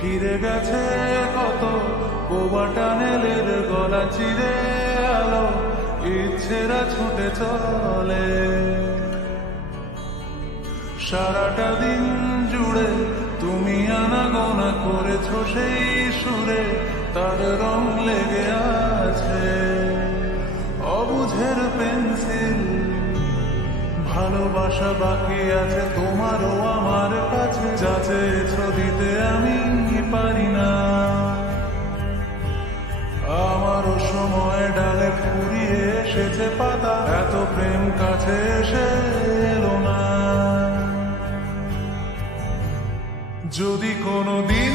ফিরে গেছে কত? কোবা টানেলের গলা চিরে আলো, ইচ্ছেরা ছুটে চলে। সারাটা দিন জুড়ে তুমি আনাগোনা করেছ সেই সুরে, তার রং লেগে আছে অবুঝের পেন্সিল। ভালোবাসা বাকি আছে তোমারও আমার এসেছে পাতা এত প্রেম কাছে এসে এলো না। যদি কোনো দিন